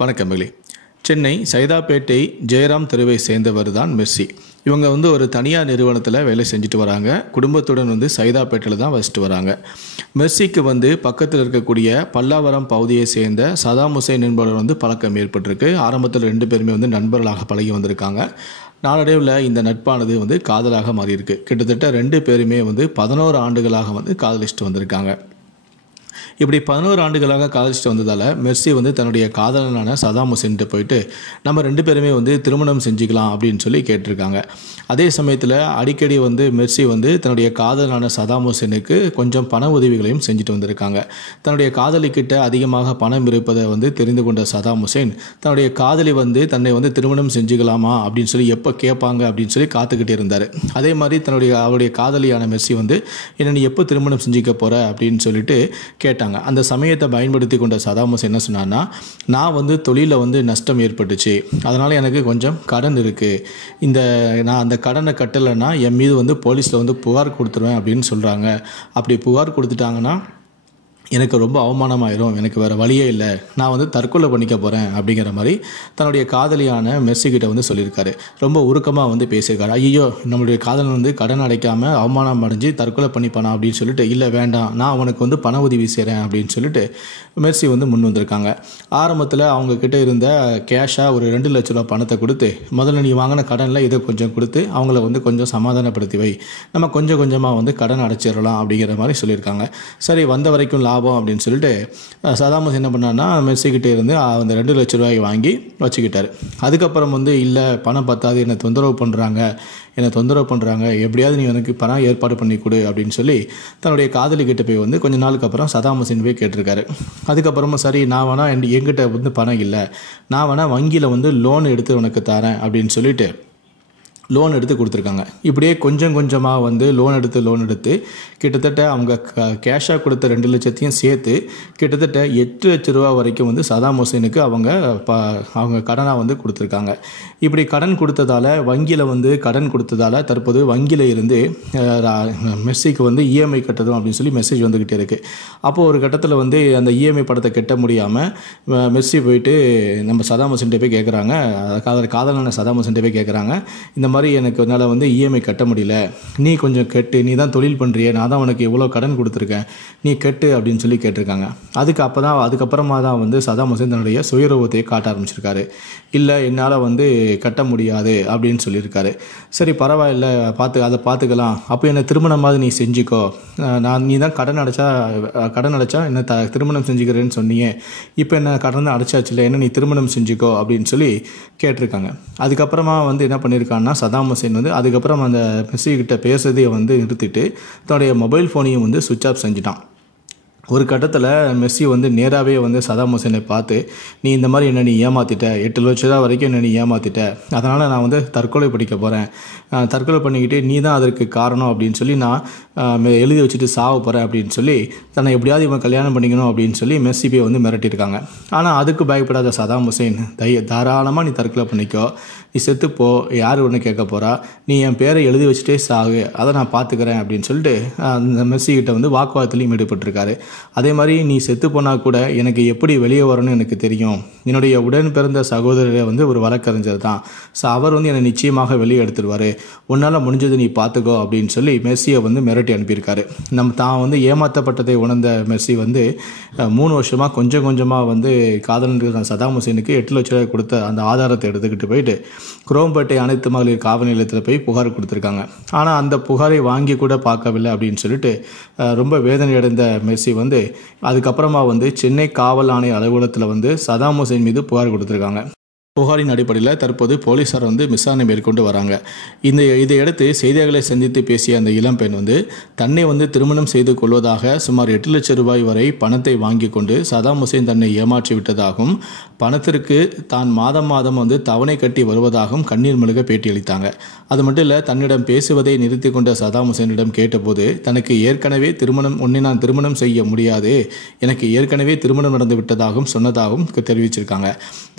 வணக்கம் மகளே. சென்னை சைதாப்பேட்டை ஜெயராம் தெருவை சேர்ந்தவர் தான் மெர்சி. இவங்க ஒரு தனியார் நிறுவனத்தில் வேலை செஞ்சுட்டு வராங்க. குடும்பத்துடன் சைதாப்பேட்டையில் தான் வசிட்டு வராங்க. மெர்சிக்கு பக்கத்தில் இருக்கக்கூடிய பல்லாவரம் பகுதியை சேர்ந்த சதாம் ஹுசேன் என்பவர் பழக்கம் ஏற்பட்டிருக்கு. ஆரம்பத்தில் 2 பேருமே நண்பர்களாக பழகி வந்திருக்காங்க. நாளடைவில் இந்த நட்பானது காதலாக மாறியிருக்கு. கிட்டத்தட்ட 2 பேருமே 11 ஆண்டுகளாக காதலிச்சுட்டு வந்திருக்காங்க. இப்படி 11 ஆண்டுகளாக காதலிச்சுட்டு வந்ததால் மெர்சி தன்னுடைய காதலனான சதாம் ஹுசேன்கிட்ட போயிட்டு நம்ம 2 பேருமே திருமணம் செஞ்சுக்கலாம் அப்படின்னு சொல்லி கேட்டிருக்காங்க. அதே சமயத்தில் அடிக்கடி மெர்சி தன்னுடைய காதலனான சதாம் ஹுசேனுக்கு கொஞ்சம் பண உதவிகளையும் செஞ்சுட்டு வந்திருக்காங்க. தன்னுடைய காதலிக்கிட்ட அதிகமாக பணம் இருப்பதை தெரிந்து கொண்ட சதாம் ஹுசேன் தன்னுடைய காதலி தன்னை திருமணம் செஞ்சுக்கலாமா அப்படின்னு சொல்லி எப்போ கேட்பாங்க அப்படின்னு சொல்லி காத்துக்கிட்டே இருந்தார். அதே மாதிரி அவருடைய காதலியான மெர்சி என்ன நீ எப்போ திருமணம் செஞ்சுக்க போகிற அப்படின்னு சொல்லிட்டு கேட்டாங்க. அந்த சமயத்தை பயன்படுத்தி கொண்ட சதாம் ஹுசேன் என்ன சொன்னார்னா, நான் தொழிலில் நஷ்டம் ஏற்பட்டுச்சு, அதனால் எனக்கு கொஞ்சம் கடன் இருக்குது, நான் அந்த கடனை கட்டலைன்னா என் மீது போலீஸில் புகார் கொடுத்துருவேன் அப்படின்னு சொல்கிறாங்க. அப்படி புகார் கொடுத்துட்டாங்கன்னா எனக்கு ரொம்ப அவமானமாயிரும், எனக்கு வேறு வழியே இல்லை, நான் தற்கொலை பண்ணிக்க போகிறேன் அப்படிங்கிற மாதிரி தன்னுடைய காதலியான மெர்சிக்கிட்ட சொல்லியிருக்காரு. ரொம்ப உருக்கமாக பேசியிருக்காரு. ஐயோ நம்மளுடைய காதலன் கடன் அடைக்காமல் அவமானம் அடைஞ்சு தற்கொலை பண்ணிப்பானா அப்படின்னு சொல்லிட்டு, இல்லை வேண்டாம் நான் அவனுக்கு பண உதவி செய்கிறேன் அப்படின்னு சொல்லிட்டு மெர்சி முன் வந்திருக்காங்க. ஆரம்பத்தில் அவங்கக்கிட்ட இருந்த கேஷாக ஒரு 2 லட்ச ரூபா பணத்தை கொடுத்து, முதல்ல நீ வாங்கின கடனில் இதை கொஞ்சம் கொடுத்து அவங்கள கொஞ்சம் சமாதானப்படுத்தி வை, நம்ம கொஞ்சம் கொஞ்சமாக கடன் அடைச்சிடலாம் அப்படிங்கிற மாதிரி சொல்லியிருக்காங்க. சரி வந்த வரைக்கும் லாபம் அப்படின்னு சொல்லிட்டு சதாம் ஹுசேன் என்ன பண்ணார்னா மெர்சிக்கிட்டே இருந்து அந்த 2 லட்ச ரூபாய் வாங்கி வச்சுக்கிட்டாரு. அதுக்கப்புறம் இல்லை பணம் பத்தாது, என்னை தொந்தரவு பண்ணுறாங்க, எப்படியாவது நீ எனக்கு பணம் ஏற்பாடு பண்ணி கொடு அப்படின்னு சொல்லி தன்னுடைய காதலிக்கிட்ட போய் கொஞ்ச நாளுக்கு அப்புறம் சதாம் ஹுசேன் போய் கேட்டிருக்காரு. அதுக்கப்புறமா சரி நான் வேணா என்கிட்ட பணம் இல்லை, நான் வேணா வங்கியில் லோன் எடுத்து உனக்கு தரேன் அப்படின்னு சொல்லிட்டு லோன் எடுத்து கொடுத்துருக்காங்க. இப்படியே கொஞ்சம் கொஞ்சமாக லோன் எடுத்து கிட்டத்தட்ட அவங்க கேஷாக கொடுத்த 2 லட்சத்தையும் சேர்த்து கிட்டத்தட்ட 8 லட்ச ரூபா வரைக்கும் சதாம் ஹுசேனுக்கு அவங்க கடனாக கொடுத்துருக்காங்க. இப்படி கடன் கொடுத்ததால் வங்கியில் கடன் கொடுத்ததால் தற்போது வங்கியில் இருந்து மெர்சிக்கு இஎம்ஐ கட்டணும் அப்படின்னு சொல்லி மெசேஜ் வந்துக்கிட்டே இருக்குது. அப்போது ஒரு கட்டத்தில் அந்த இஎம்ஐ படத்தை கட்ட முடியாமல் மெர்சி போயிட்டு நம்ம சதாம் ஹுசேன்கிட்ட போய் கேட்குறாங்க. காதலான சதாம் ஹுசேன்கிட்ட போய் கேட்குறாங்க, இந்த மாதிரி எனக்கு என்னால் இஎம்ஐ கட்ட முடியல, நீ கொஞ்சம் கட்டு, நீ தான் தொழில் பண்ணுறிய, நான் தான் உனக்கு எவ்வளோ கடன் கொடுத்துருக்கேன், நீ கட்டு அப்படின்னு சொல்லி கேட்டிருக்காங்க. அதுக்கப்புறமா தான் சதாம் ஹுசேன் தன்னுடைய சுயரூபத்தையே காட்ட ஆரம்பிச்சிருக்காரு. இல்லை என்னால் கட்ட முடியாது அப்படின்னு சொல்லியிருக்காரு. சரி பரவாயில்ல, அதை பார்த்துக்கலாம், அப்போ என்னை திருமணமாவது நீ செஞ்சுக்கோ, நீ தான் கடன் அடைச்சா என்ன திருமணம் செஞ்சுக்கிறேன்னு சொன்னீங்க, இப்போ என்ன கடன் அடைச்சாச்சு இல்லை, என்ன நீ திருமணம் செஞ்சுக்கோ அப்படின்னு சொல்லி கேட்டிருக்காங்க. அதுக்கப்புறமா என்ன பண்ணியிருக்காங்கன்னா சதாம் ஹுசேன் அதுக்கப்புறம் அந்த மெர்சிக்கிட்ட பேசுறதையே நிறுத்திட்டு தன்னுடைய மொபைல் ஃபோனையும் சுவிட்ச் ஆஃப் செஞ்சுட்டான். ஒரு கட்டத்தில் மெர்சி நேராகவே சதாம் ஹுசேனை பார்த்து, நீ இந்த மாதிரி என்ன நீ ஏமாற்றிட்ட, 8 லட்ச ரூபா வரைக்கும் என்ன நீ ஏமாற்றிட்ட, அதனால் நான் தற்கொலை பண்ணிக்க போகிறேன், தற்கொலை பண்ணிக்கிட்டு நீ தான் அதற்கு காரணம் அப்படின்னு சொல்லி நான் எழுதி வச்சுட்டு சாவ போகிறேன் அப்படின்னு சொல்லி தன்னை எப்படியாவது இவன் கல்யாணம் பண்ணிக்கணும் அப்படின்னு சொல்லி மெர்சி போய் மிரட்டியிருக்காங்க. ஆனால் அதுக்கு பயப்படாத சதாம் ஹுசேன், தாராளமாக நீ தற்கொலை பண்ணிக்கோ, நீ செத்துப்போ, யார் ஒன்று கேட்க போகிறா, நீ என் பேரை எழுதி வச்சுட்டே சாகு, அதை நான் பார்த்துக்கிறேன் அப்படின்னு சொல்லிட்டு அந்த மெர்சிக்கிட்ட வாக்குவாதத்துலேயும் ஈடுபட்டிருக்காரு. அதே மாதிரி நீ செத்து போனால் கூட எனக்கு எப்படி வெளியே வரணும்னு எனக்கு தெரியும், என்னுடைய உடன் பிறந்த சகோதரரை ஒரு வழக்கறிஞர் தான், ஸோ அவர் என்னை நிச்சயமாக வெளியே எடுத்துருவார், உன்னால் முடிஞ்சது நீ பார்த்துக்கோ அப்படின்னு சொல்லி மெர்சியை மிரட்டி அனுப்பியிருக்காரு. தான் ஏமாற்றப்பட்டதை உணர்ந்த மெர்சி 3 வருஷமாக கொஞ்சம் கொஞ்சமாக காதலன் சதாம் ஹுசேனுக்கு 8 லட்ச ரூபாய் கொடுத்த அந்த ஆதாரத்தை எடுத்துக்கிட்டு போயிட்டு குரோம்பேட்டை அனைத்து மகளிர் காவல் நிலையத்தில் போய் புகார் கொடுத்துருக்காங்க. ஆனால் அந்த புகாரை வாங்கி கூட பார்க்கவில்லை அப்படின்னு சொல்லிட்டு ரொம்ப வேதனை அடைந்த மெர்சி அதுக்கப்புறமா சென்னை காவல் ஆணைய அலுவலகத்தில் சதாம் ஹுசேன் மீது புகார் கொடுத்துருக்காங்க. புகாரின் அடிப்படையில் தற்போது போலீஸார் விசாரணை மேற்கொண்டு வராங்க. இதையடுத்து செய்தியாளர்களை சந்தித்து பேசிய அந்த இளம்பெண் தன்னை திருமணம் செய்து கொள்வதாக சுமார் 8 லட்சம் ரூபாய் வரை பணத்தை வாங்கி கொண்டு சதாம் ஹுசேன் தன்னை ஏமாற்றி விட்டதாகவும், பணத்திற்கு தான் மாதம் தவணை கட்டி வருவதாகவும் கண்ணீர் மல்க பேட்டியளித்தாங்க. அது மட்டும் இல்லை, தன்னிடம் பேசுவதை நிறுத்தி கொண்ட சதாம் ஹுசேனிடம் கேட்டபோது தனக்கு ஏற்கனவே நான் திருமணம் செய்ய முடியாது, எனக்கு ஏற்கனவே திருமணம் நடந்து விட்டதாகவும் சொன்னதாகவும் தெரிவிச்சிருக்காங்க.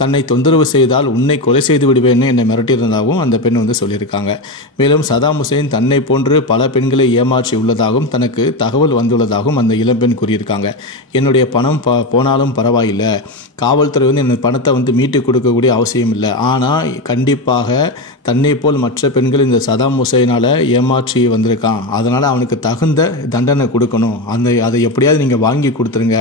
தன்னை தொந்தரவு செய்த செய்தால் உன்னை கொலை செய்து விடுவேன்னு என்னை மிரட்டியிருந்ததாகவும் அந்த பெண் வந்து சொல்லியிருக்காங்க. மேலும் சதாம் ஹுசேன் தன்னை போன்று பல பெண்களை ஏமாற்றி உள்ளதாகவும் தனக்கு தகவல் வந்துள்ளதாகவும் அந்த இளம்பெண் கூறியிருக்காங்க. என்னுடைய பணம் போனாலும் பரவாயில்லை, காவல்துறை வந்து என் பணத்தை வந்து மீட்டு கொடுக்கக்கூடிய அவசியம் இல்லை. ஆனால் கண்டிப்பாக தன்னை போல் மற்ற பெண்கள் இந்த சதாம் ஹுசைனால் ஏமாற்றி வந்திருக்கான், அதனால் அவனுக்கு தகுந்த தண்டனை கொடுக்கணும், அதை எப்படியாவது நீங்கள் வாங்கி கொடுத்துருங்க,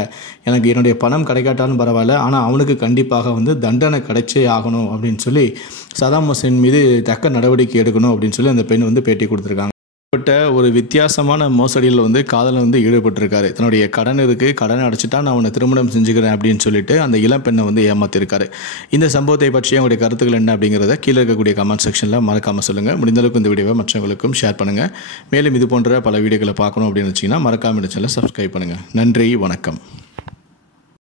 எனக்கு என்னுடைய பணம் கிடைக்காட்டாலும் பரவாயில்ல, ஆனால் அவனுக்கு கண்டிப்பாக வந்து தண்டனை கிடைச்சே ஆகணும் அப்படின்னு சொல்லி சதாம் ஹுசைன் மீது தக்க நடவடிக்கை எடுக்கணும் அப்படின்னு சொல்லி அந்த பெண் வந்து பேட்டி கொடுத்துருக்காங்க. ஒரு வித்தியாசமான மோசடியில் வந்து காதலன் வந்து ஈடுபட்டிருக்காரு. தன்னுடைய கடன் இருக்குது, கடனை அடைச்சிட்டா நான் அவனை திருமணம் செஞ்சுக்கிறேன் அப்படின்னு சொல்லிட்டு அந்த இளம் பெண்ணை வந்து ஏமாத்திருக்காரு. இந்த சம்பவத்தை பற்றி உங்களுடைய கருத்துக்கள் என்ன அப்படிங்கிறத கீழே இருக்கக்கூடிய கமெண்ட் செக்ஷனில் மறக்காமல் சொல்லுங்கள். முடிந்தளவுக்கு இந்த வீடியோவை மற்றவங்களுக்கும் ஷேர் பண்ணுங்கள். மேலும் இது போன்ற பல வீடியோக்களை பார்க்கணும் அப்படின்னு வச்சிங்கன்னா மறக்காமல் இந்த சேனலை சப்ஸ்கிரைப் பண்ணுங்கள். நன்றி, வணக்கம்.